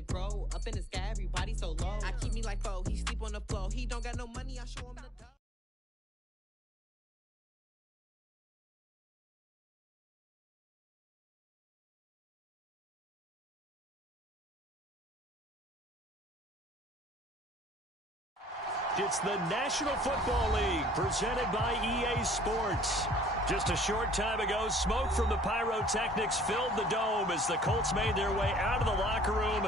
it grow. Up in the sky, everybody so low. I keep me like foe, he sleep on the floor. He don't got no money, I show him the dough. It's the National Football League presented by EA Sports. Just a short time ago, smoke from the pyrotechnics filled the dome as the Colts made their way out of the locker room.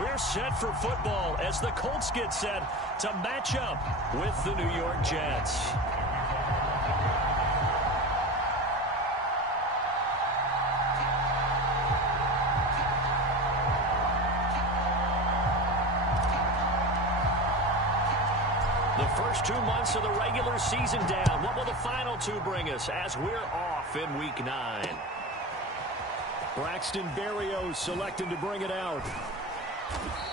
We're set for football as the Colts get set to match up with the New York Jets. The first 2 months of the regular season down. What will the final two bring us as we're off in Week 9? Braxton Berrios selected to bring it out.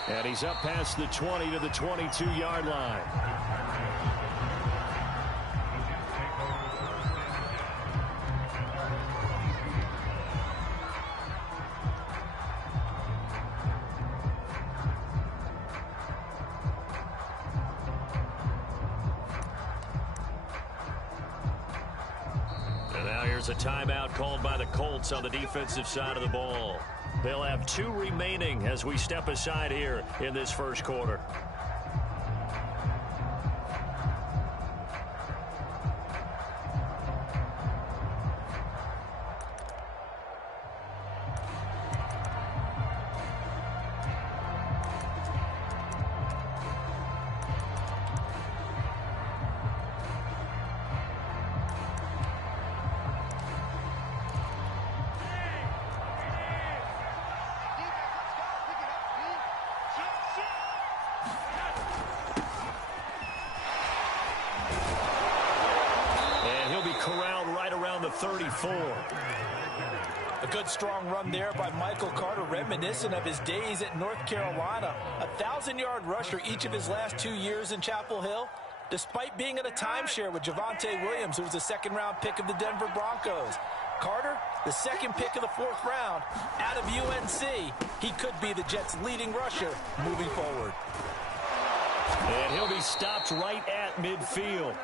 And he's up past the 20 to the 22-yard line. A timeout called by the Colts on the defensive side of the ball. They'll have 2 remaining as we step aside here in this first quarter. Corralled right around the 34. A good strong run there by Michael Carter, reminiscent of his days at North Carolina. A 1,000-yard rusher each of his last 2 years in Chapel Hill, despite being in a timeshare with Javonte Williams, who was a second-round pick of the Denver Broncos. Carter, the second pick of the 4th round, out of UNC. He could be the Jets' leading rusher moving forward. And he'll be stopped right at midfield.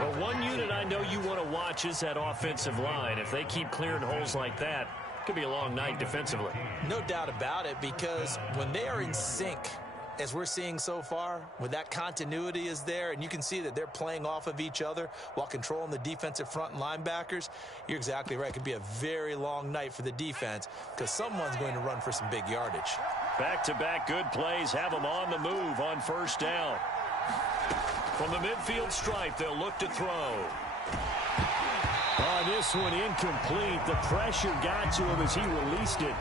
Well, one unit I know you want to watch is that offensive line. If they keep clearing holes like that, it could be a long night defensively. No doubt about it, because when they are in sync, as we're seeing so far, when that continuity is there, and you can see that they're playing off of each other while controlling the defensive front and linebackers, you're exactly right. It could be a very long night for the defense because someone's going to run for some big yardage. Back-to-back good plays have them on the move on first down. From the midfield stripe, they'll look to throw. This one incomplete. The pressure got to him as he released it.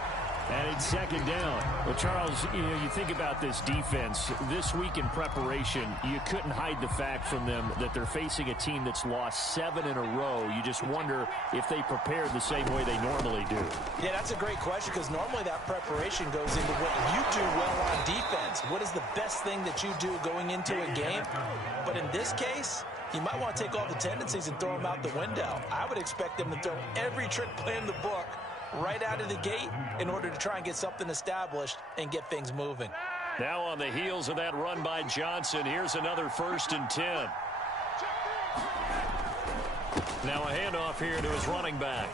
And it's second down. Well, Charles, you think about this defense. This week in preparation, you couldn't hide the fact from them that they're facing a team that's lost 7 in a row. You just wonder if they prepared the same way they normally do. Yeah, that's a great question because normally that preparation goes into what you do well on defense. What is the best thing that you do going into a game? But in this case, you might want to take all the tendencies and throw them out the window. I would expect them to throw every trick play in the book right out of the gate in order to try and get something established and get things moving. Now on the heels of that run by Johnson, here's another 1st and 10. Now a handoff here to his running back.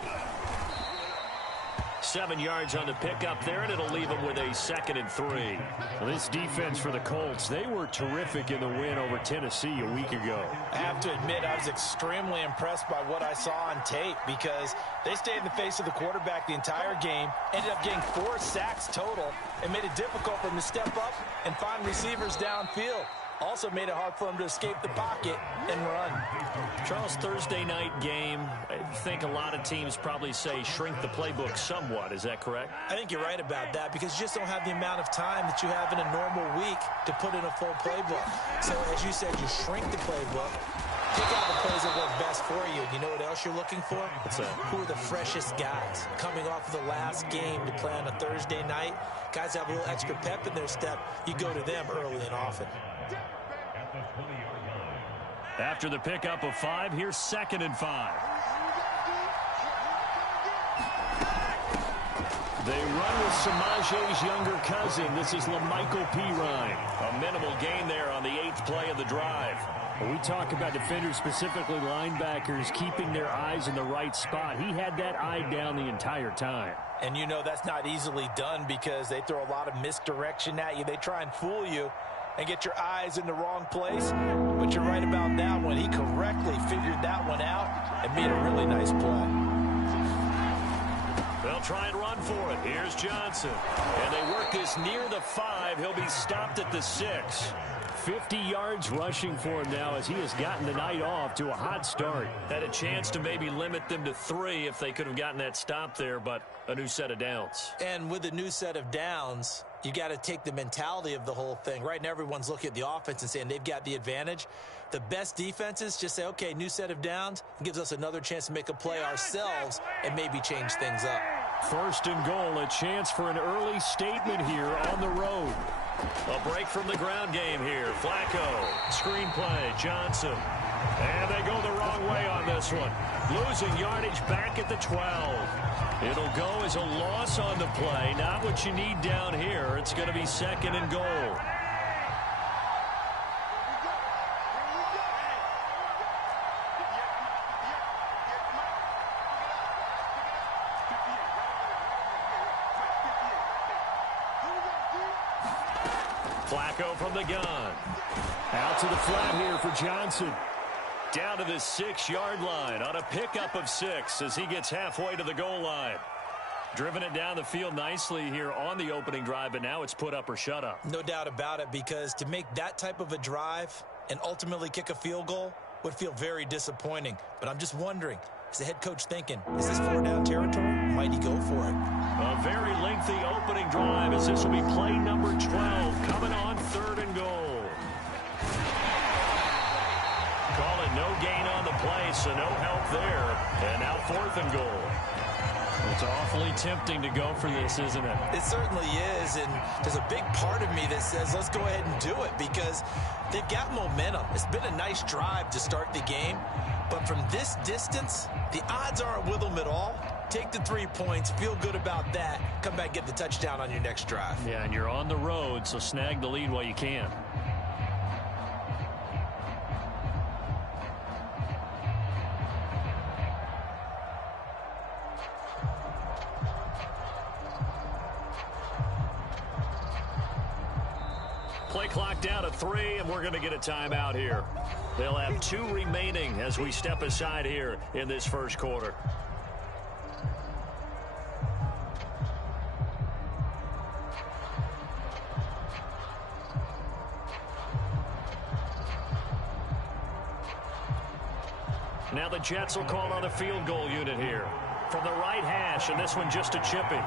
7 yards on the pickup there, and it'll leave him with a 2nd and 3. Well, this defense for the Colts, they were terrific in the win over Tennessee a week ago. I have to admit, I was extremely impressed by what I saw on tape because they stayed in the face of the quarterback the entire game, ended up getting 4 sacks total, and made it difficult for them to step up and find receivers downfield. Also made it hard for him to escape the pocket and run. Charles, Thursday night game, I think a lot of teams probably say shrink the playbook somewhat. Is that correct? I think you're right about that because you just don't have the amount of time that you have in a normal week to put in a full playbook. So as you said, you shrink the playbook, pick out the plays that work best for you. And you know what else you're looking for? What's that? Who are the freshest guys coming off of the last game to play on a Thursday night? Guys have a little extra pep in their step. You go to them early and often. After the pickup of 5, here's 2nd and 5. They run with Samaje's younger cousin. This is LaMichael Pirine. A minimal gain there on the 8th play of the drive. When we talk about defenders, specifically linebackers, keeping their eyes in the right spot. He had that eye down the entire time. And you know that's not easily done because they throw a lot of misdirection at you. They try and fool you and get your eyes in the wrong place. But you're right about that one. He correctly figured that one out and made a really nice play. They'll try and run for it. Here's Johnson. And they work this near the 5. He'll be stopped at the 6. 50 yards rushing for him now as he has gotten the night off to a hot start. Had a chance to maybe limit them to 3 if they could have gotten that stop there, but a new set of downs. And with a new set of downs, you got to take the mentality of the whole thing. Right now, everyone's looking at the offense and saying they've got the advantage. The best defenses just say, okay, new set of downs gives us another chance to make a play ourselves and maybe change things up. 1st and goal, a chance for an early statement here on the road. A break from the ground game here. Flacco, screenplay, Johnson. And they go the wrong way on this one. Losing yardage back at the 12. It'll go as a loss on the play. Not what you need down here. It's going to be 2nd and goal. Flacco from the gun. Out to the flat here for Johnson. Down to the 6-yard line on a pickup of 6 as he gets halfway to the goal line. Driven it down the field nicely here on the opening drive, but now it's put up or shut up. No doubt about it, because to make that type of a drive and ultimately kick a field goal would feel very disappointing. But I'm just wondering, is the head coach thinking, is this 4-down territory? Might he go for it? A very lengthy opening drive as this will be play number 12 coming on 3rd and goal. Call it no gain on the play, so no help there. And now 4th and goal. It's awfully tempting to go for this, isn't it? It certainly is, and there's a big part of me that says let's go ahead and do it because they've got momentum. It's been a nice drive to start the game, but from this distance, the odds aren't with them at all. Take the 3 points, feel good about that, come back and get the touchdown on your next drive. Yeah, and you're on the road, so snag the lead while you can. Play clock down to 3, and we're going to get a timeout here. They'll have 2 remaining as we step aside here in this first quarter. Now the Jets will call on the field goal unit here. From the right hash, and this one just a chippy.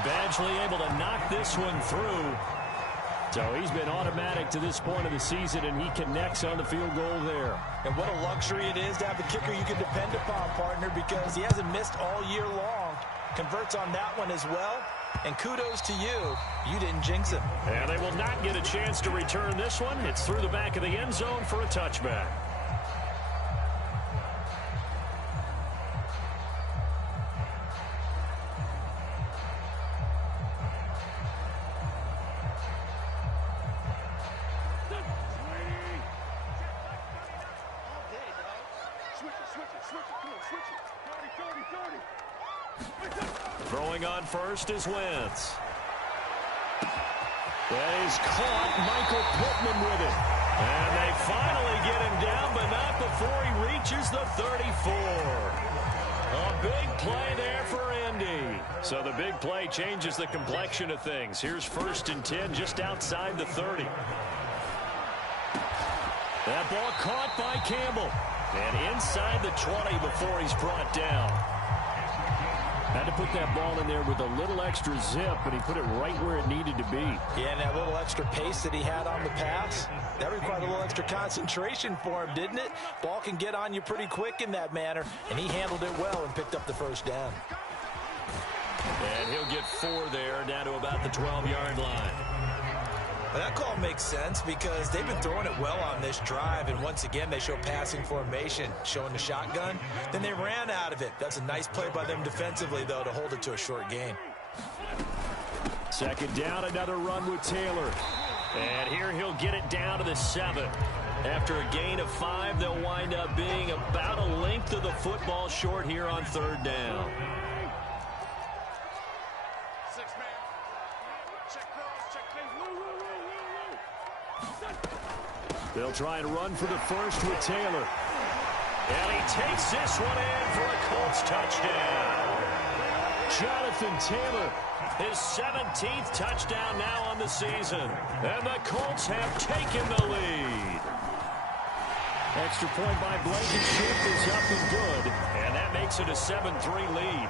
Badgley able to knock this one through. So he's been automatic to this point of the season, and he connects on the field goal there. And what a luxury it is to have a kicker you can depend upon, partner, because he hasn't missed all year long. Converts on that one as well. And kudos to you. You didn't jinx him. And they will not get a chance to return this one. It's through the back of the end zone for a touchback. Throwing on first is Wentz. That is caught. Michael Pittman with it. And they finally get him down, but not before he reaches the 34. A big play there for Indy. So the big play changes the complexion of things. Here's 1st and 10 just outside the 30. That ball caught by Campbell. And inside the 20 before he's brought down. Had to put that ball in there with a little extra zip, and he put it right where it needed to be. Yeah, and that little extra pace that he had on the pass, that required a little extra concentration for him, didn't it? Ball can get on you pretty quick in that manner, and he handled it well and picked up the 1st down. And he'll get 4 there, down to about the 12-yard line. Well, that call makes sense because they've been throwing it well on this drive, and once again, they show passing formation, showing the shotgun. Then they ran out of it. That's a nice play by them defensively, though, to hold it to a short gain. Second down, another run with Taylor. And here he'll get it down to the 7. After a gain of 5, they'll wind up being about a length of the football short here on third down. They'll try and run for the first with Taylor. And he takes this one in for a Colts touchdown. Jonathan Taylor, his 17th touchdown now on the season. And the Colts have taken the lead. Extra point by Blankenship is up and good. And that makes it a 7-3 lead.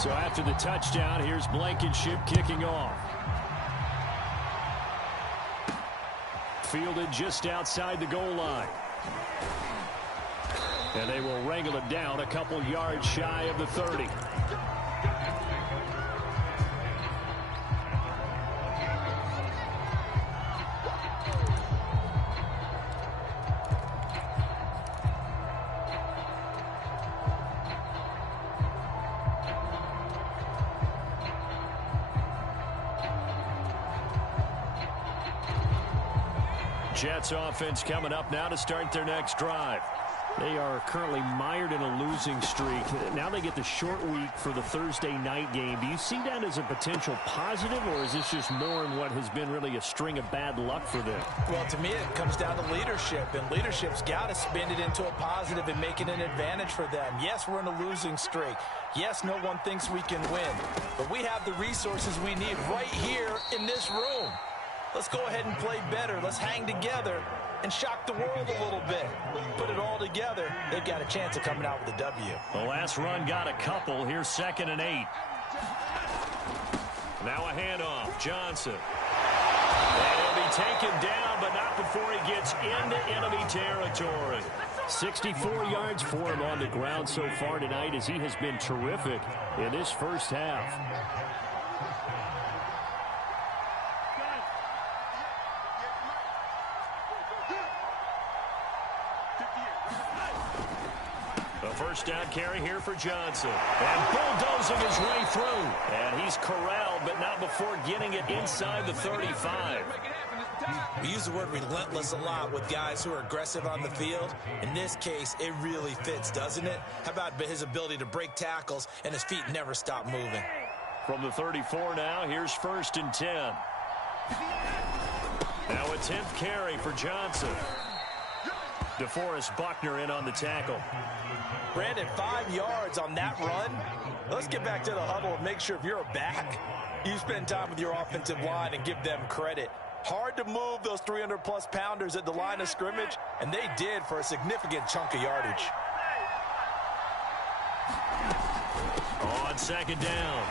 So after the touchdown, here's Blankenship kicking off. Fielded just outside the goal line. And they will wrangle it down a couple yards shy of the 30. Jets offense coming up now to start their next drive. They are currently mired in a losing streak. Now they get the short week for the Thursday night game. Do you see that as a potential positive, or is this just more in what has been really a string of bad luck for them? Well, to me, it comes down to leadership, and leadership's got to spin it into a positive and make it an advantage for them. Yes, we're in a losing streak. Yes, no one thinks we can win, but we have the resources we need right here in this room. Let's go ahead and play better. Let's hang together and shock the world a little bit. Put it all together. They've got a chance of coming out with a W. The last run got a couple. Here's 2nd and 8. Now a handoff. Johnson. And he'll be taken down, but not before he gets into enemy territory. 64 yards for him on the ground so far tonight, as he has been terrific in this first half. First down carry here for Johnson. And bulldozing his way through. And he's corralled, but not before getting it inside the 35. We use the word relentless a lot with guys who are aggressive on the field. In this case, it really fits, doesn't it? How about his ability to break tackles and his feet never stop moving? From the 34 now, here's 1st and 10. Now a 10th carry for Johnson. DeForest Buckner in on the tackle. Brandon, 5 yards on that run. Let's get back to the huddle and make sure if you're a back, you spend time with your offensive line and give them credit. Hard to move those 300-plus pounders at the line of scrimmage, and they did for a significant chunk of yardage. On 2nd down,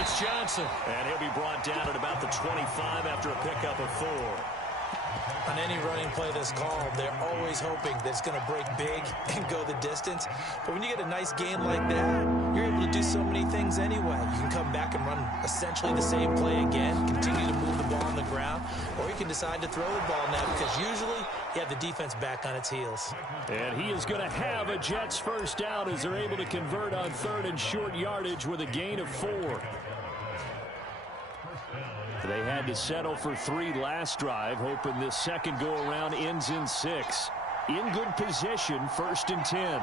it's Johnson, and he'll be brought down at about the 25 after a pickup of 4. On any running play that's called, they're always hoping that it's going to break big and go the distance. But when you get a nice gain like that, you're able to do so many things anyway. You can come back and run essentially the same play again, continue to move the ball on the ground, or you can decide to throw the ball now because usually you have the defense back on its heels. And he is going to have a Jets first down as they're able to convert on 3rd and short yardage with a gain of 4. They had to settle for 3 last drive, hoping this second go-around ends in 6. In good position, 1st and 10.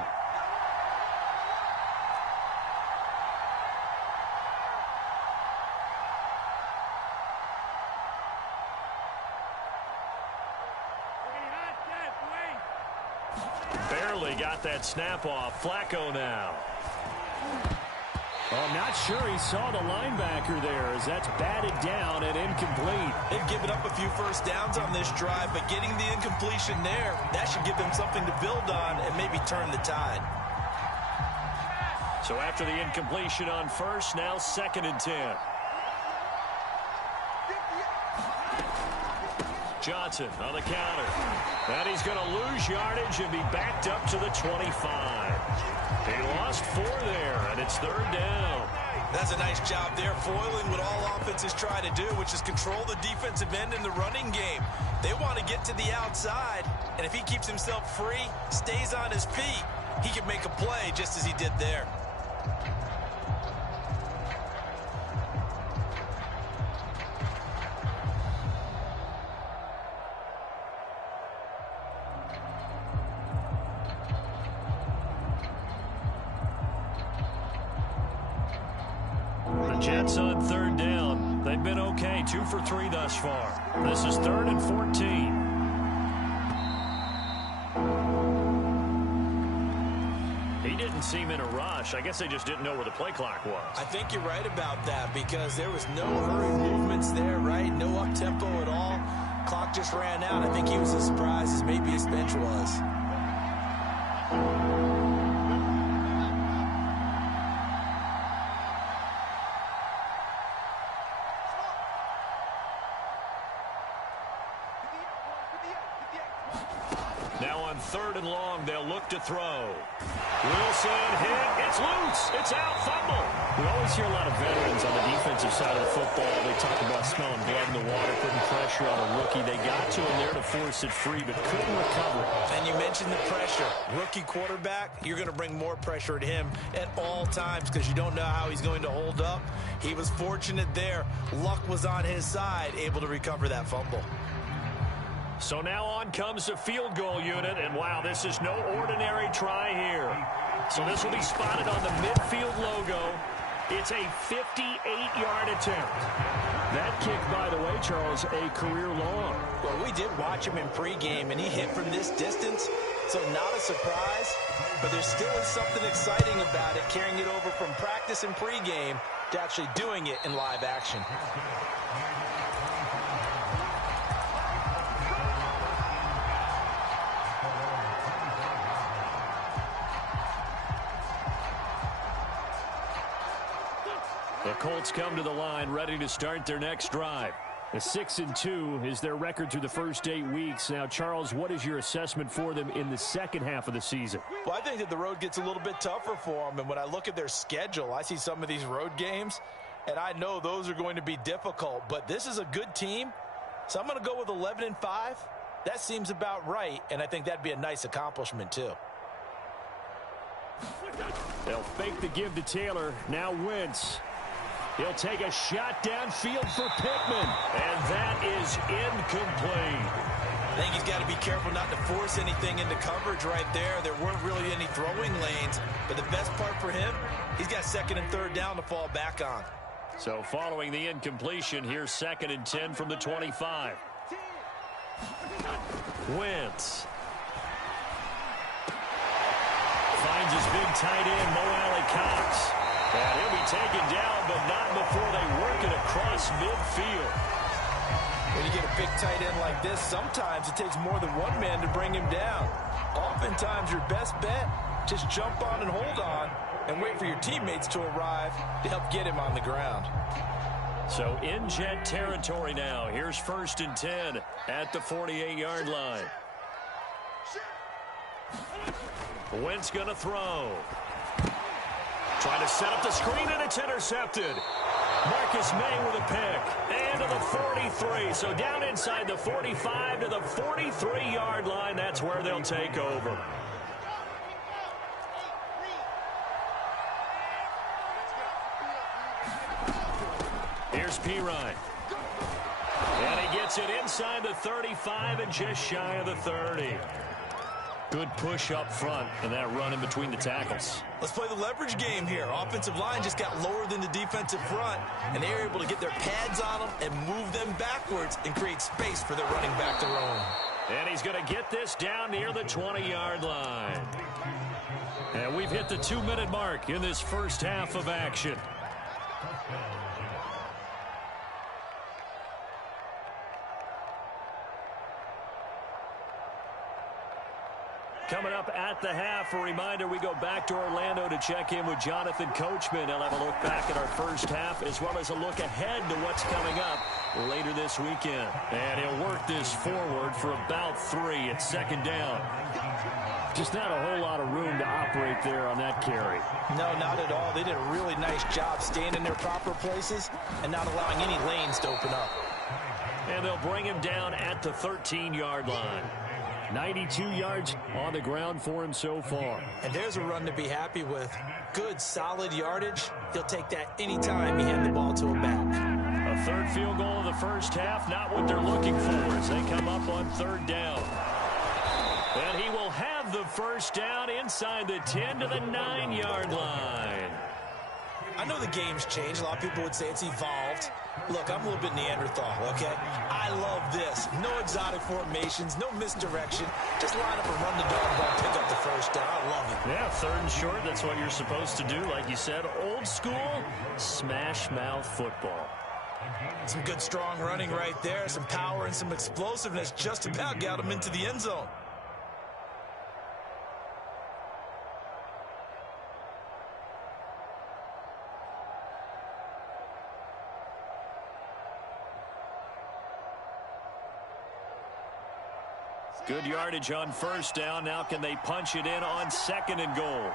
Barely got that snap off. Flacco now. Well, I'm not sure he saw the linebacker there, as that's batted down and incomplete. They've given up a few first downs on this drive, but getting the incompletion there, that should give them something to build on and maybe turn the tide. So after the incompletion on 1st, now 2nd and 10. Johnson on the counter. And he's going to lose yardage and be backed up to the 25. He lost 4 there, and it's 3rd down. That's a nice job there, foiling what all offenses try to do, which is control the defensive end in the running game. They want to get to the outside, and if he keeps himself free, stays on his feet, he can make a play just as he did there. Jets on 3rd down. They've been okay, 2 for 3 thus far. This is 3rd and 14. He didn't seem in a rush. I guess they just didn't know where the play clock was. I think you're right about that because there was no hurry movements there, right? No up-tempo at all. Clock just ran out. I think he was as surprised as maybe his bench was. Now on 3rd and long, they'll look to throw. Wilson hit. It's loose. It's out. Fumble. We always hear a lot of veterans on the defensive side of the football. They talk about smelling blood in the water, putting pressure on a rookie. They got to him there to force it free, but couldn't recover. And you mentioned the pressure. Rookie quarterback, you're going to bring more pressure at him at all times because you don't know how he's going to hold up. He was fortunate there. Luck was on his side, able to recover that fumble. So now on comes the field goal unit, and wow, this is no ordinary try here. So this will be spotted on the midfield logo. It's a 58-yard attempt. That kick, by the way, Charles, a career long. Well, we did watch him in pregame, and he hit from this distance, so not a surprise. But there still is something exciting about it, carrying it over from practice and pregame to actually doing it in live action. The Colts come to the line ready to start their next drive. A 6-2 is their record through the first 8 weeks. Now, Charles, what is your assessment for them in the second half of the season? Well, I think that the road gets a little bit tougher for them. And when I look at their schedule, I see some of these road games, and I know those are going to be difficult. But this is a good team, so I'm going to go with 11-5. That seems about right, and I think that'd be a nice accomplishment, too. They'll fake the give to Taylor. Now Wentz. He'll take a shot downfield for Pittman. And that is incomplete. I think he's got to be careful not to force anything into coverage right there. There weren't really any throwing lanes. But the best part for him, he's got 2nd and 3rd down to fall back on. So following the incompletion, here's 2nd and 10 from the 25. Wentz. Finds his big tight end, Mo Alley Cox. And he'll be taken down, but not before they work it across midfield. When you get a big tight end like this, sometimes it takes more than one man to bring him down. Oftentimes, your best bet, just jump on and hold on and wait for your teammates to arrive to help get him on the ground. So in Jet territory now. Here's 1st and 10 at the 48-yard line. Wentz going to throw. Trying to set up the screen, and it's intercepted. Marcus May with a pick. And to the 43. So down inside the 45 to the 43-yard line. That's where they'll take over. Here's Pirine. And he gets it inside the 35 and just shy of the 30. Good push up front and that run in between the tackles. Let's play the leverage game here. Offensive line just got lower than the defensive front, and they were able to get their pads on them and move them backwards and create space for their running back to roam. And he's going to get this down near the 20-yard line. And we've hit the 2-minute mark in this first half of action. Coming up at the half, a reminder, we go back to Orlando to check in with Jonathan Coachman. He'll have a look back at our first half as well as a look ahead to what's coming up later this weekend. And he'll work this forward for about 3. It's second down. Just not a whole lot of room to operate there on that carry. No, not at all. They did a really nice job staying in their proper places and not allowing any lanes to open up. And they'll bring him down at the 13-yard line. 92 yards on the ground for him so far. And there's a run to be happy with. Good, solid yardage. He'll take that anytime he hand the ball to a back. A third field goal of the first half, not what they're looking for as they come up on third down. And he will have the first down inside the 10 to the 9-yard line. I know the game's changed. A lot of people would say it's evolved. Look, I'm a little bit Neanderthal, okay? I love this. No exotic formations, no misdirection. Just line up and run the dog ball, pick up the first down. I love it. Yeah, third and short, that's what you're supposed to do. Like you said, old school, smash mouth football. Some good strong running right there. Some power and some explosiveness just about got him into the end zone. Good yardage on first down. Now can they punch it in on second and goal?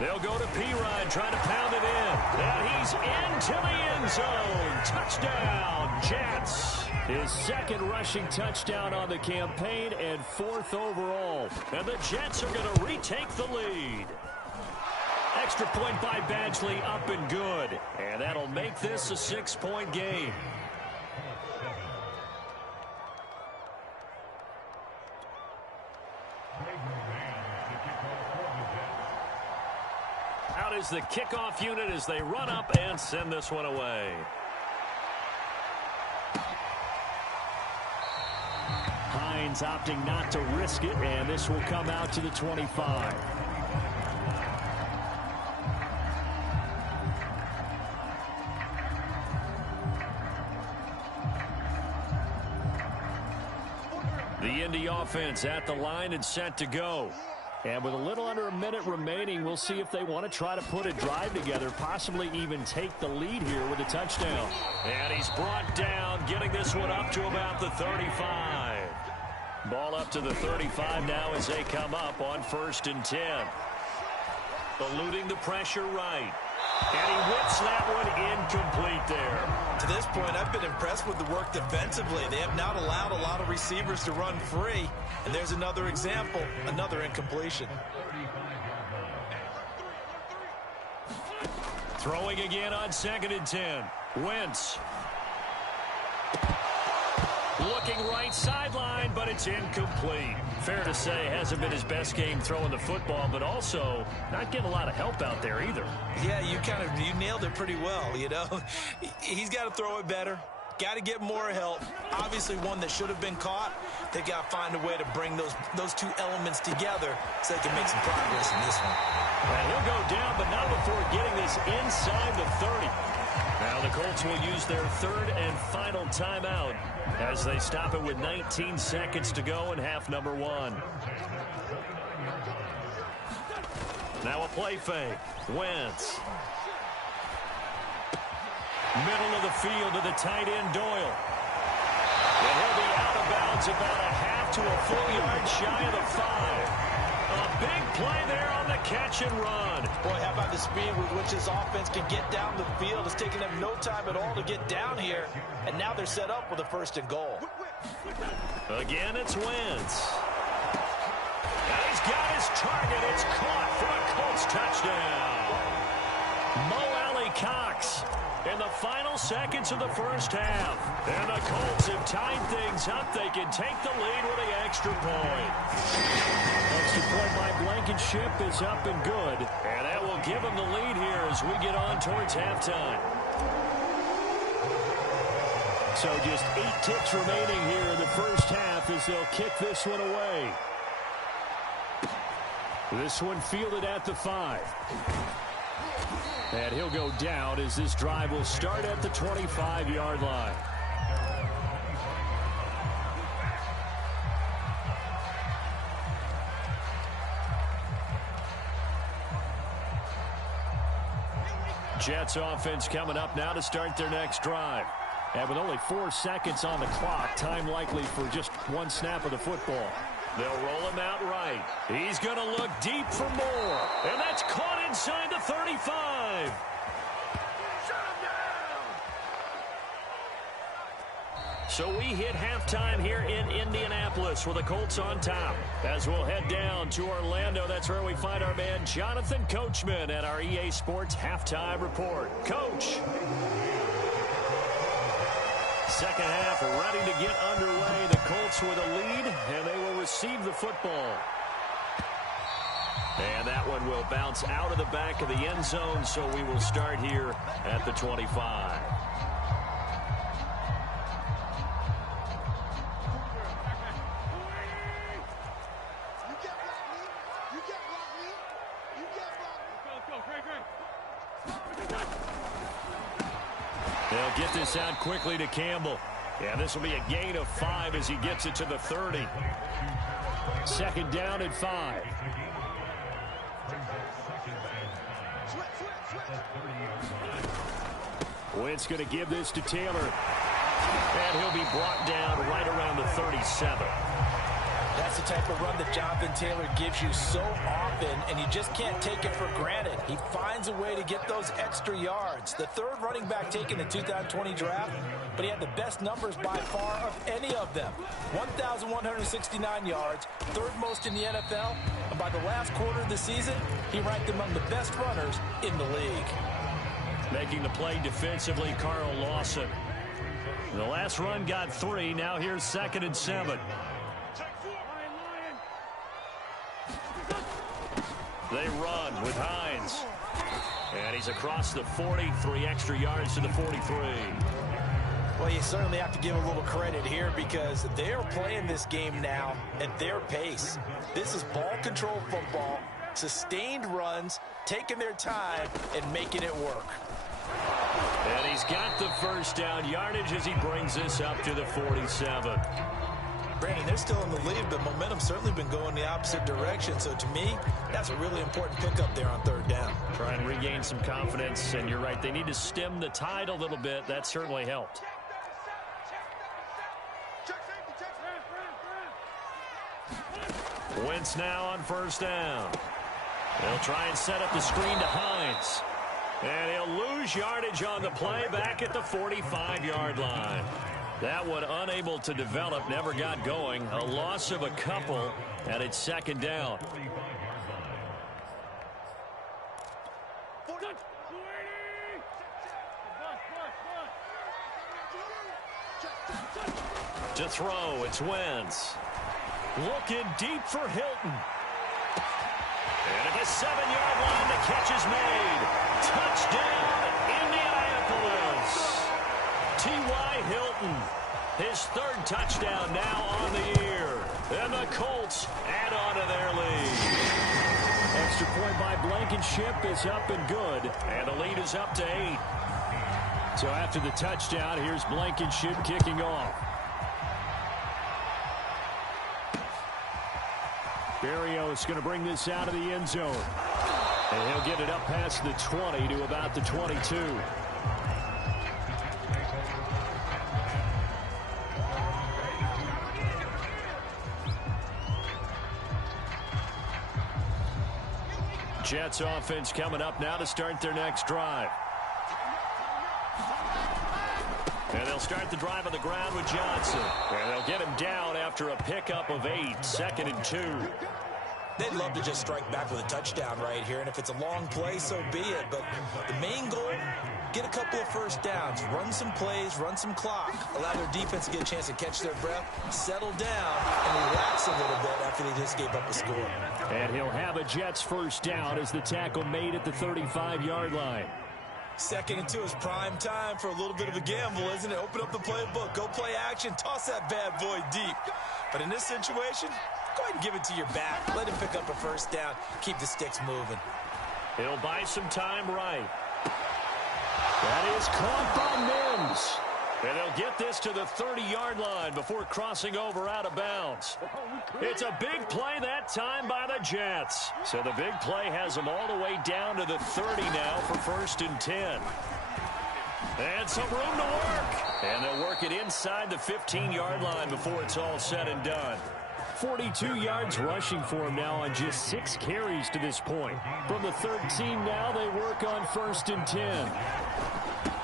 They'll go to P-Ryan trying to pound it in. And he's into the end zone. Touchdown, Jets. His second rushing touchdown on the campaign and 4th overall. And the Jets are going to retake the lead. Extra point by Badgley, up and good. And that'll make this a 6-point game. Out is the kickoff unit as they run up and send this one away. Hines opting not to risk it, and this will come out to the 25. The Indy offense at the line and set to go. And with a little under a minute remaining, we'll see if they want to try to put a drive together, possibly even take the lead here with a touchdown. And he's brought down, getting this one up to about the 35. Ball up to the 35 now as they come up on 1st and 10. Eluding the pressure right. And he whips that one incomplete there. To this point, I've been impressed with the work defensively. They have not allowed a lot of receivers to run free. And there's another example, another incompletion. Throwing again on 2nd and 10. Wentz. Looking right sideline, but it's incomplete. Fair to say, hasn't been his best game throwing the football, but also not getting a lot of help out there either. Yeah, you nailed it pretty well, you know. He's got to throw it better. Got to get more help. Obviously one that should have been caught. They got to find a way to bring those two elements together so they can make some progress in this one. And he'll go down, but not before getting this inside the 30. Now the Colts will use their 3rd and final timeout as they stop it with 19 seconds to go in half number 1. Now a play fake. Wentz. Middle of the field to the tight end, Doyle. And he'll be out of bounds about a half to a full yard shy of the 5. A big play there on the catch and run. Boy, how about the speed with which this offense can get down the field? It's taking them no time at all to get down here. And now they're set up with a 1st and goal. Again, it's Wentz. And he's got his target. It's caught for a Colts touchdown. Mo Alley-Cox in the final seconds of the first half. And the Colts have tied things up. They can take the lead with the extra point. Extra point by Blankenship is up and good. And that will give them the lead here as we get on towards halftime. So just 8 ticks remaining here in the first half as they'll kick this one away. This one fielded at the 5. And he'll go down as this drive will start at the 25-yard line. Jets offense coming up now to start their next drive. And with only 4 seconds on the clock, time likely for just one snap of the football. They'll roll him out right. He's going to look deep for more. And that's caught inside the 35. So we hit halftime here in Indianapolis with the Colts on top. As we'll head down to Orlando, that's where we find our man Jonathan Coachman at our EA Sports Halftime Report. Coach. Second half ready to get underway. The Colts with a lead, and they will receive the football. And that one will bounce out of the back of the end zone, so we will start here at the 25. They'll get this out quickly to Campbell. Yeah, this will be a gain of 5 as he gets it to the 30. Second down at 5. Wentz going to give this to Taylor. And he'll be brought down right around the 37. That's the type of run that Jonathan Taylor gives you so often, and you just can't take it for granted. He finds a way to get those extra yards. The third running back taken in the 2020 draft, but he had the best numbers by far of any of them. 1,169 yards, third most in the NFL, and by the last quarter of the season, he ranked among the best runners in the league. Making the play defensively, Carl Lawson. The last run got 3. Now here's 2nd and 7. They run with Hines. And he's across the 40, 3 extra yards to the 43. Well, you certainly have to give a little credit here because they're playing this game now at their pace. This is ball control football, sustained runs, taking their time, and making it work. And he's got the first down yardage as he brings this up to the 47. Brandon, they're still in the lead, but momentum's certainly been going the opposite direction. So to me, that's a really important pickup there on third down. Try and regain some confidence, and you're right. They need to stem the tide a little bit. That certainly helped. Wentz now on first down. They'll try and set up the screen to Hines. And he'll lose yardage on the play back at the 45-yard line. That one unable to develop, never got going. A loss of a couple, and it's second down. To throw, it's Wentz. Looking deep for Hilton. And at the 7-yard line, the catch is made. Touchdown, Indianapolis. T.Y. Hilton, his 3rd touchdown now on the year. And the Colts add on to their lead. Extra point by Blankenship is up and good. And the lead is up to 8. So after the touchdown, here's Blankenship kicking off. Berrios going to bring this out of the end zone. And he'll get it up past the 20 to about the 22. Jets offense coming up now to start their next drive. And they'll start the drive on the ground with Johnson. And they'll get him down after a pickup of 8, 2nd and 2. They'd love to just strike back with a touchdown right here, and if it's a long play, so be it. But the main goal, get a couple of first downs, run some plays, run some clock, allow their defense to get a chance to catch their breath, settle down, and relax a little bit after they just gave up a score. And he'll have a Jets first down as the tackle made at the 35-yard line. 2nd and 2 is prime time for a little bit of a gamble, isn't it? Open up the playbook, go play action, toss that bad boy deep. But in this situation, go ahead and give it to your back. Let him pick up a first down, keep the sticks moving. He'll buy some time right. That is caught by Mims. And they'll get this to the 30-yard line before crossing over out of bounds. It's a big play that time by the Jets. So the big play has them all the way down to the 30 now for 1st and 10. And some room to work. And they'll work it inside the 15-yard line before it's all said and done. 42 yards rushing for him now on just 6 carries to this point. From the 13 now, they work on 1st and 10.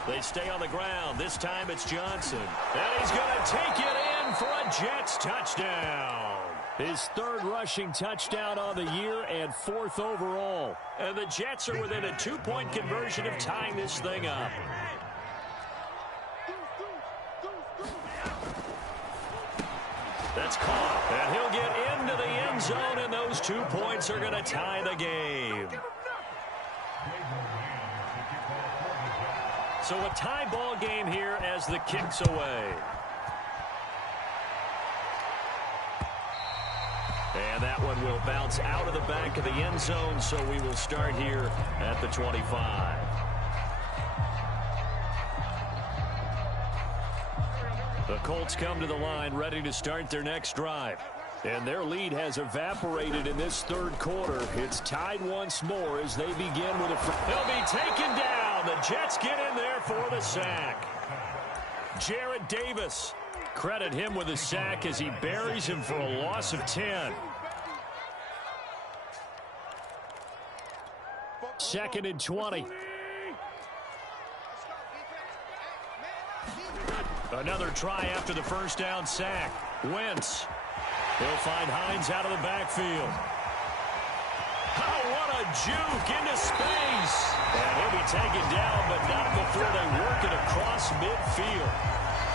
They stay on the ground. This time it's Johnson. And he's going to take it in for a Jets touchdown. His 3rd rushing touchdown on the year and 4th overall. And the Jets are within a 2-point conversion of tying this thing up. That's caught. And he'll get into the end zone, and those 2 points are going to tie the game. So a tie ball game here as the kick's away. And that one will bounce out of the back of the end zone, so we will start here at the 25. The Colts come to the line ready to start their next drive. And their lead has evaporated in this 3rd quarter. It's tied once more as they begin with a... They'll be taken down. The Jets get in there for the sack. Jarrett Davis. Credit him with a sack as he buries him for a loss of 10. 2nd and 20. Another try after the 1st down sack. Wentz. He'll find Hines out of the backfield. Oh, what a juke into space. And he'll be taken down, but not before they work it across midfield.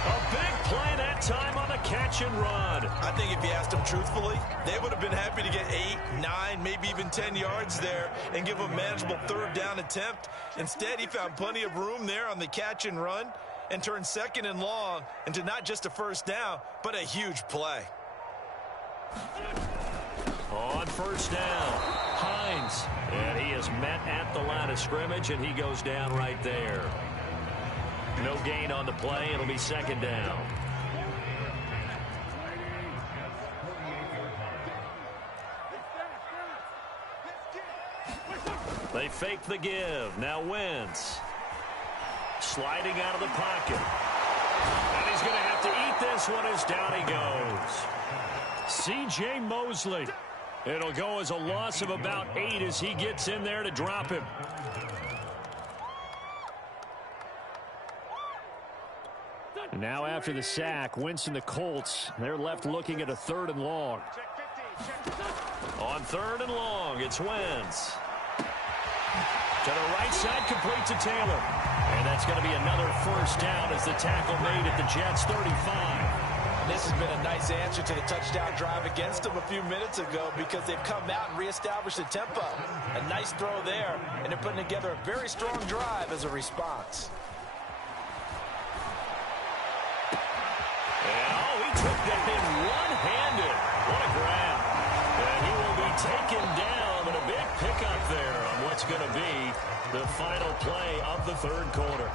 A big play that time on the catch and run. I think if you asked them truthfully, they would have been happy to get 8, 9, maybe even 10 yards there and give a manageable 3rd down attempt. Instead, he found plenty of room there on the catch and run and turned 2nd and long into not just a 1st down, but a huge play. On 1st down, Hines. And he is met at the line of scrimmage, and he goes down right there. No gain on the play. It'll be 2nd down. They fake the give. Now Wentz. Sliding out of the pocket. And he's going to have to eat this one as down he goes. C.J. Mosley. It'll go as a loss of about 8 as he gets in there to drop him. Now after the sack, Wentz and the Colts, they're left looking at a 3rd and long. On 3rd and long, it's Wentz. To the right side, complete to Taylor. And that's going to be another 1st down as the tackle made at the Jets' 35. This has been a nice answer to the touchdown drive against them a few minutes ago because they've come out and reestablished the tempo. A nice throw there, and they're putting together a very strong drive as a response. And he took that in one-handed. What a grab. And he will be taken down, but a big pickup there on what's going to be the final play of the 3rd quarter.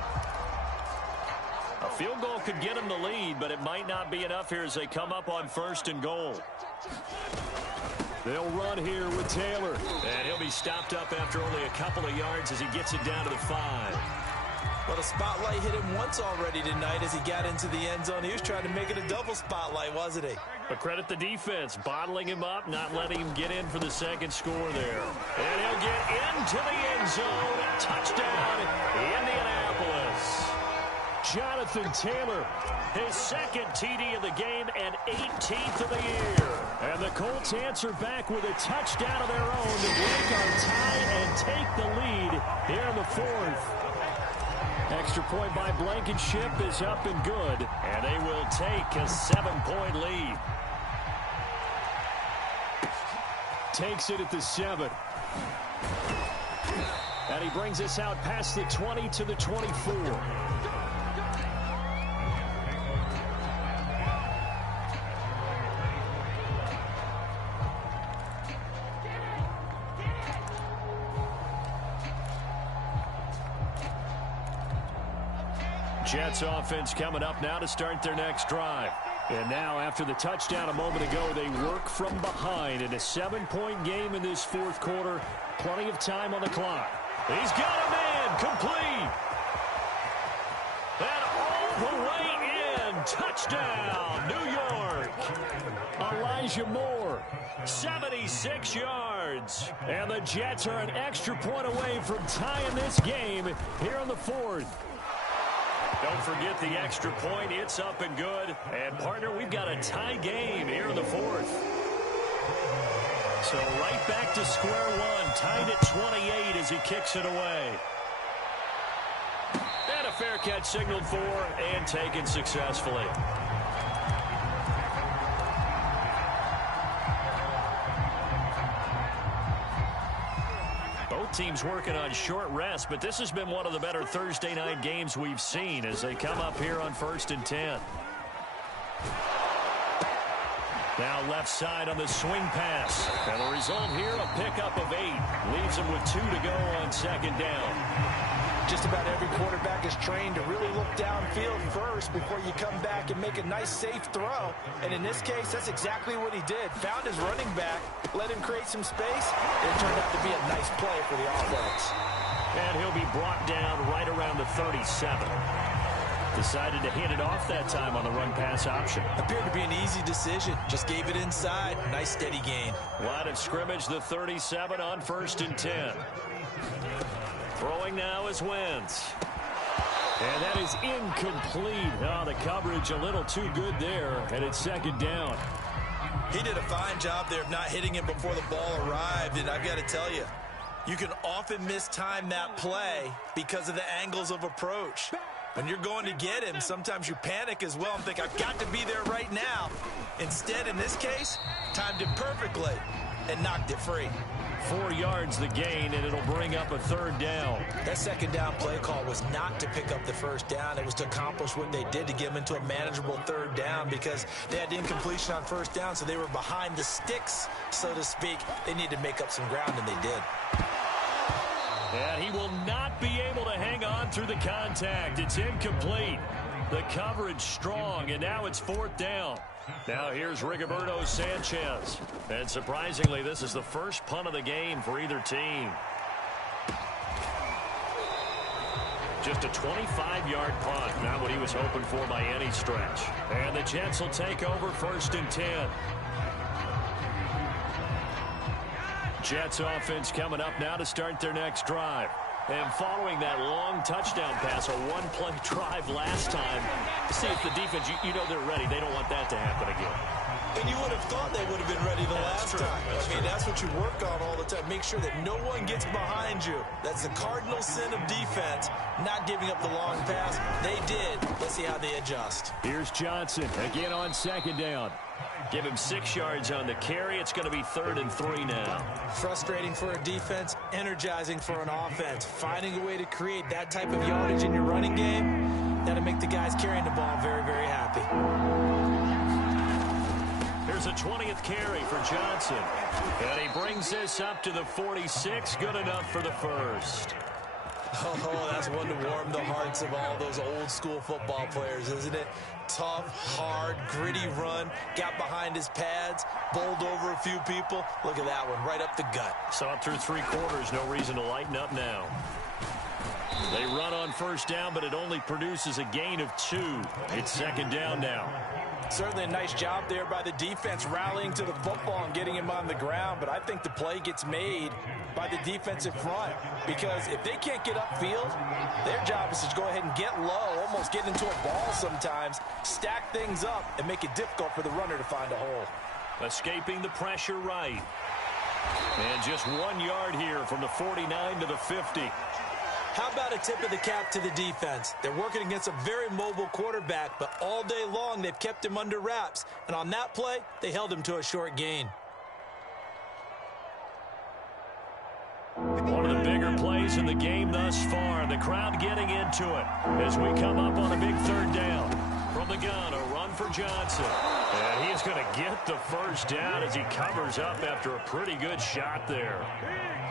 A field goal could get them the lead, but it might not be enough here as they come up on 1st and goal. They'll run here with Taylor. And he'll be stopped up after only a couple of yards as he gets it down to the 5. Well, the spotlight hit him once already tonight as he got into the end zone. He was trying to make it a double spotlight, wasn't he? But credit the defense, bottling him up, not letting him get in for the 2nd score there. And he'll get into the end zone. Touchdown, Indianapolis. Jonathan Taylor, his 2nd TD of the game and 18th of the year. And the Colts answer back with a touchdown of their own to break our tie and take the lead here in the 4th. Extra point by Blankenship is up and good. And they will take a 7-point lead. Takes it at the 7. And he brings us out past the 20 to the 24. Jets offense coming up now to start their next drive. And now, after the touchdown a moment ago, they work from behind in a 7-point game in this fourth quarter. Plenty of time on the clock. He's got a man complete. And all the way in. Touchdown, New York. Elijah Moore. 76 yards. And the Jets are an extra point away from tying this game here in the fourth. Don't forget the extra point. It's up and good. And, partner, we've got a tie game here in the fourth. So right back to square one. Tied at 28 as he kicks it away. And a fair catch signaled for and taken successfully. Both teams working on short rest, but this has been one of the better Thursday night games we've seen as they come up here on 1st and 10. Now left side on the swing pass. And the result here, a pickup of 8. Leaves them with 2 to go on 2nd down. Just about every quarterback is trained to really look downfield first before you come back and make a nice, safe throw. And in this case, that's exactly what he did. Found his running back, let him create some space, and it turned out to be a nice play for the offense. And he'll be brought down right around the 37. Decided to hit it off that time on the run-pass option. Appeared to be an easy decision. Just gave it inside. Nice, steady gain. Line of scrimmage, the 37 on 1st and 10. Throwing now is Wentz. And that is incomplete. Oh, the coverage a little too good there, and it's 2nd down. He did a fine job there of not hitting it before the ball arrived, and I've got to tell you, you can often mistime that play because of the angles of approach. When you're going to get him, sometimes you panic as well and think, I've got to be there right now. Instead, in this case, timed it perfectly and knocked it free. 4 yards the gain, and it'll bring up a 3rd down. That 2nd down play call was not to pick up the 1st down. It was to accomplish what they did to get them into a manageable 3rd down because they had incompletion on 1st down, so they were behind the sticks, so to speak. They needed to make up some ground, and they did. And he will not be able to hang on through the contact. It's incomplete. The coverage strong, and now it's 4th down. Now here's Rigoberto Sanchez. And surprisingly, this is the first punt of the game for either team. Just a 25-yard punt, not what he was hoping for by any stretch. And the Jets will take over 1st and 10. Jets offense coming up now to start their next drive. And following that long touchdown pass, a one-play drive last time, see if the defense, you know they're ready. They don't want that to happen again. And you would have thought they would have been ready the last time. That's what you work on all the time. Make sure that no one gets behind you. That's the cardinal sin of defense, not giving up the long pass. They did. Let's see how they adjust. Here's Johnson again on 2nd down. Give him 6 yards on the carry. It's going to be 3rd and 3 now. Frustrating for a defense, energizing for an offense. Finding a way to create that type of yardage in your running game, that'll make the guys carrying the ball very, very happy. Here's a 20th carry for Johnson. And he brings this up to the 46. Good enough for the 1st. Oh, that's one to warm the hearts of all those old school football players, isn't it? Tough, hard, gritty run, got behind his pads, bowled over a few people. Look at that one, right up the gut. Saw it through 3 quarters, no reason to lighten up now. They run on 1st down, but it only produces a gain of 2. It's 2nd down now. Certainly a nice job there by the defense rallying to the football and getting him on the ground, but I think the play gets made by the defensive front because if they can't get upfield, their job is to go ahead and get low, almost get into a ball sometimes, stack things up, and make it difficult for the runner to find a hole. Escaping the pressure right. And just 1 yard here from the 49 to the 50. How about a tip of the cap to the defense? They're working against a very mobile quarterback, but all day long they've kept him under wraps. And on that play, they held him to a short gain. One of the bigger plays in the game thus far. The crowd getting into it as we come up on a big 3rd down. From the gun, a run for Johnson. And he is going to get the 1st down as he covers up after a pretty good shot there.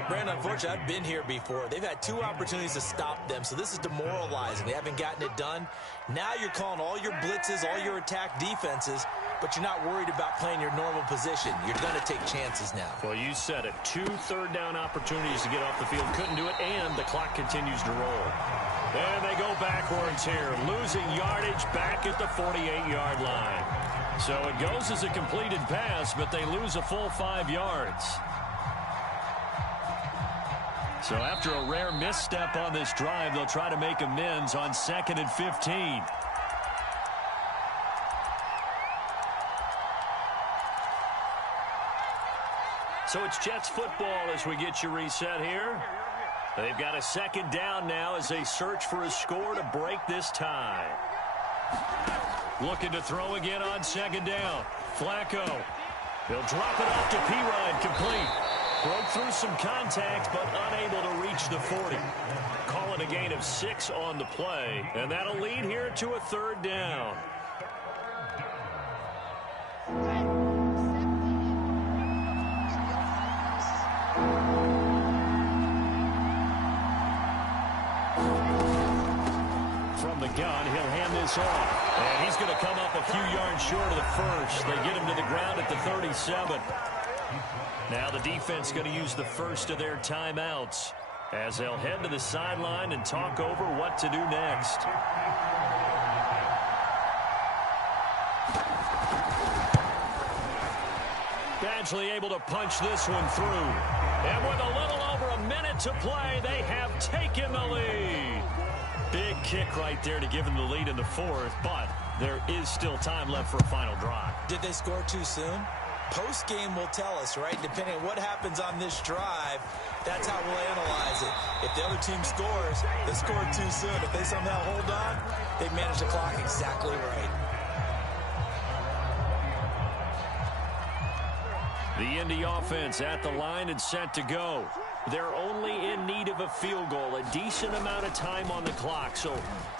Brandon, unfortunately, I've been here before. They've had 2 opportunities to stop them, so this is demoralizing. They haven't gotten it done. Now you're calling all your blitzes, all your attack defenses, but you're not worried about playing your normal position. You're going to take chances now. Well, you said it. 2 third-down opportunities to get off the field. Couldn't do it, and the clock continues to roll. And they go backwards here, losing yardage back at the 48-yard line. So it goes as a completed pass, but they lose a full 5 yards. So after a rare misstep on this drive, they'll try to make amends on 2nd and 15. So it's Jets football as we get you reset here. They've got a 2nd down now as they search for a score to break this tie. Looking to throw again on 2nd down. Flacco. He'll drop it off to P-Rod, complete. Broke through some contact, but unable to reach the 40. Call it a gain of 6 on the play, and that'll lead here to a 3rd down. From the gun, he'll hand this off. And he's going to come up a few yards short of the first. They get him to the ground at the 37. Now the defense going to use the first of their timeouts as they'll head to the sideline and talk over what to do next. Badgley able to punch this one through. And with a little over a minute to play, they have taken the lead. Big kick right there to give them the lead in the 4th, but there is still time left for a final drive. Did they score too soon? Post-game will tell us, right? Depending on what happens on this drive, that's how we'll analyze it. If the other team scores, they scored too soon. If they somehow hold on, they manage the clock exactly right. The Indy offense at the line and set to go. They're only in need of a field goal, a decent amount of time on the clock. So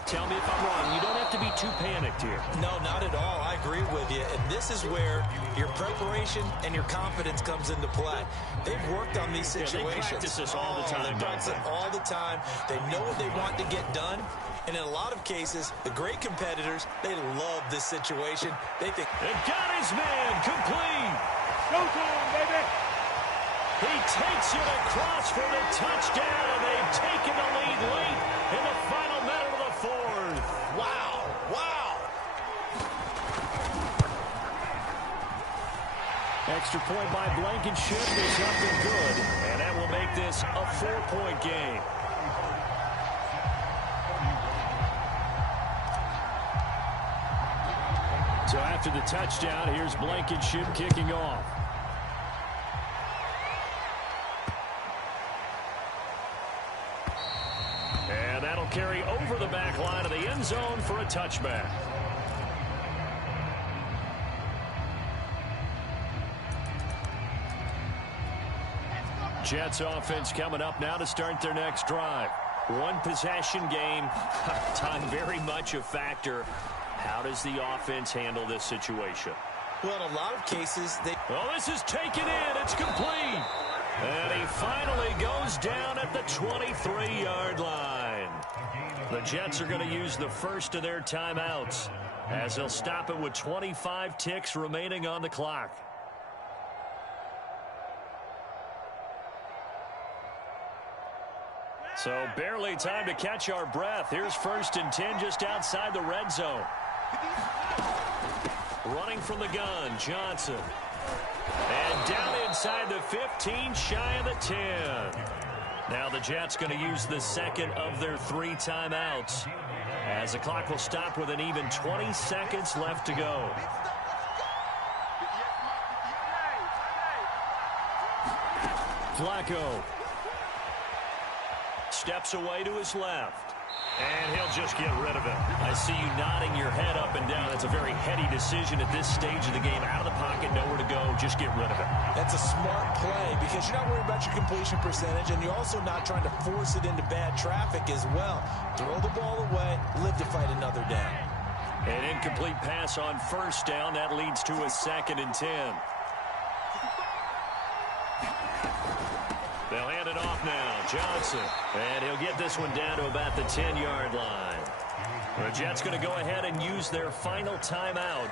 tell me if I'm wrong. You don't have to be too panicked here. No, not at all. I agree with you. And this is where your preparation and your confidence comes into play. They've worked on these situations. Yeah, they practice this all the time. They practice it all the time. They know what they want to get done. And in a lot of cases, the great competitors, they love this situation. They think, and got his man complete. Go time, baby. He takes it across for the touchdown, and they've taken the lead late in the final minute of the 4th. Wow, wow. Extra point by Blankenship is up and good, and that will make this a 4-point game. So after the touchdown, here's Blankenship kicking off. And that'll carry over the back line of the end zone for a touchback. Jets offense coming up now to start their next drive. One possession game. Time very much a factor. How does the offense handle this situation? Well, in a lot of cases, they... Oh, this is taken in. It's complete. And he finally goes down at the 23-yard line. The Jets are going to use the first of their timeouts as they'll stop it with 25 ticks remaining on the clock. So barely time to catch our breath. Here's 1st and 10 just outside the red zone. Running from the gun, Johnson. And down inside the 15, shy of the 10. Now the Jets going to use the second of their 3 timeouts as the clock will stop with an even 20 seconds left to go. Flacco steps away to his left. And he'll just get rid of it. I see you nodding your head up and down. That's a very heady decision at this stage of the game. Out of the pocket, nowhere to go. Just get rid of it. That's a smart play because you're not worried about your completion percentage, and you're also not trying to force it into bad traffic as well. Throw the ball away, live to fight another down. An incomplete pass on 1st down. That leads to a 2nd and 10. They'll hand it off now. Johnson. And he'll get this one down to about the 10-yard line. The Jets going to go ahead and use their final timeout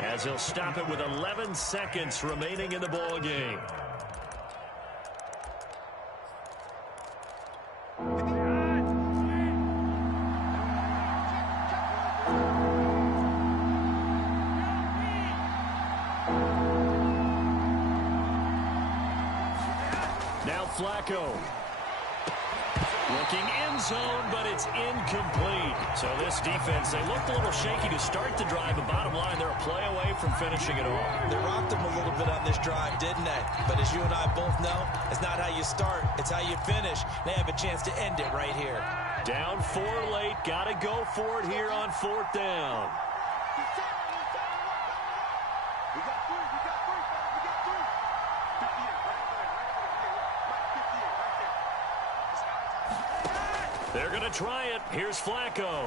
as he'll stop it with 11 seconds remaining in the ball game. Now Flacco. Looking end zone, but it's incomplete. So this defense, they looked a little shaky to start the drive, but bottom line, they're a play away from finishing it off. They rocked them a little bit on this drive, didn't they? But as you and I both know, it's not how you start, it's how you finish. They have a chance to end it right here. Down 4 late, got to go for it here on 4th down. They're going to try it. Here's Flacco.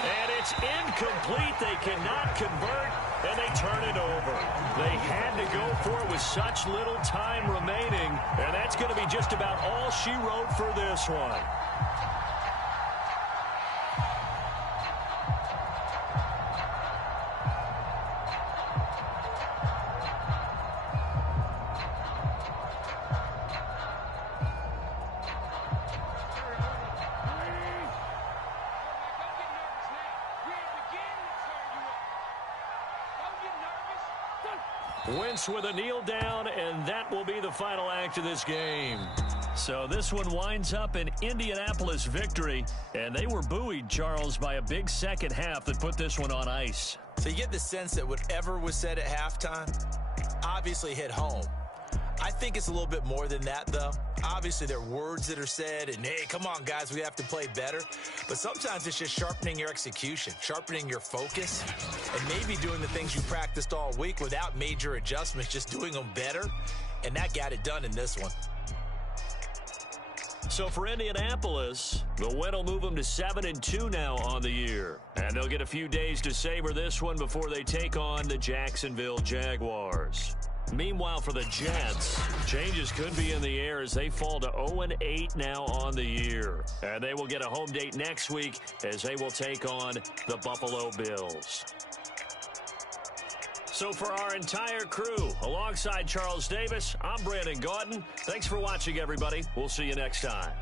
And it's incomplete. They cannot convert, and they turn it over. They had to go for it with such little time remaining, and that's going to be just about all she wrote for this one. Wentz with a kneel down, and that will be the final act of this game. So this one winds up an Indianapolis victory, and they were buoyed, Charles, by a big second half that put this one on ice. So you get the sense that whatever was said at halftime obviously hit home. I think it's a little bit more than that, though. Obviously, there are words that are said, and, hey, come on, guys, we have to play better. But sometimes it's just sharpening your execution, sharpening your focus, and maybe doing the things you practiced all week without major adjustments, just doing them better. And that got it done in this one. So for Indianapolis, the win will move them to 7-2 now on the year. And they'll get a few days to savor this one before they take on the Jacksonville Jaguars. Meanwhile, for the Jets, changes could be in the air as they fall to 0-8 now on the year. And they will get a home date next week as they will take on the Buffalo Bills. So for our entire crew, alongside Charles Davis, I'm Brandon Gaudin. Thanks for watching, everybody. We'll see you next time.